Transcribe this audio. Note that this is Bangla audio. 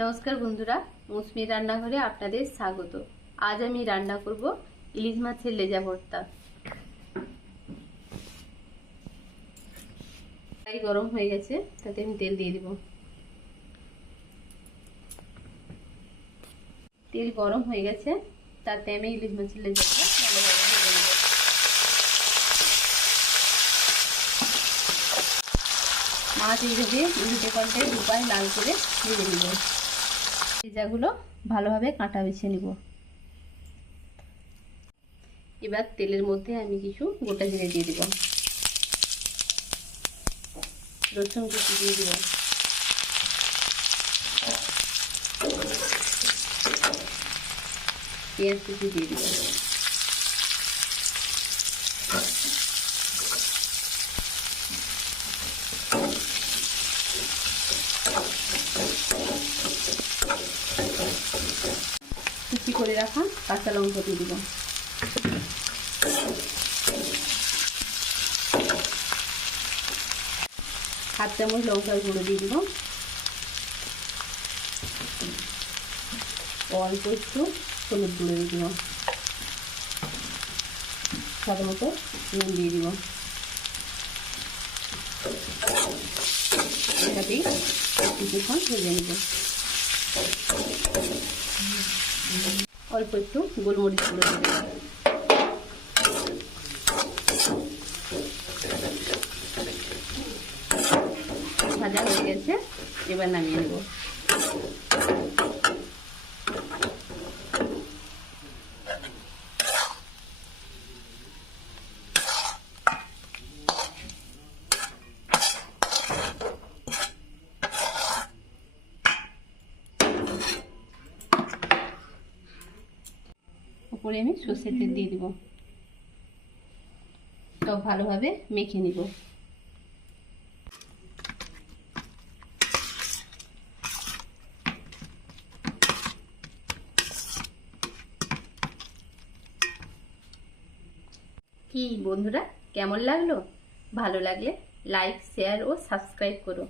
নমস্কার বন্ধুরা, মৌসুমীর রান্নাঘরে আপনাদের স্বাগত। আজ আমি রান্না করব ইলিশ মাছের লেজা ভর্তা। কড়াই গরম হয়ে গেছে, তাতে আমি তেল দিয়ে দিব। তেল গরম হয়ে গেছে, তাতে আমি ইলিশ মাছের লেজাটা ভালোভাবে ভেজে নেব। মাছ এইভাবে উল্টে পাল্টে দুপায়ে লাল করে ভেজে নেব। লেজাগুলো ভালোভাবে কাঁটা বেছে নিব। এবার তেলের মধ্যে আমি কিছু গোটা জিরে দিয়ে দিব, রসুন কুচি দিয়ে দিব, পেঁয়াজ কুচি দিয়ে দিব, কুচি করে রাখা কাঁচা লঙ্কা দিয়ে দিব, হাফ চামচ লঙ্কার গুঁড়ো দিয়ে দিব, অল্প একটু হলুদ গুঁড়ো দিয়ে দিব, স্বাদ মতো নুন দিয়ে দিব। এটাতেই কিছুক্ষণ ভেজে নেব। অল্প একটু গোলমরিচ গুঁড়ো দিয়ে দেব। ভাজা হয়ে গেছে, এবার নামিয়ে নেব। উপরে আমি সর্ষের তেল দিয়ে দিব, সব ভালোভাবে মেখে নিব। কি বন্ধুরা, কেমন লাগলো? ভালো লাগলে লাইক, শেয়ার ও সাবস্ক্রাইব করো।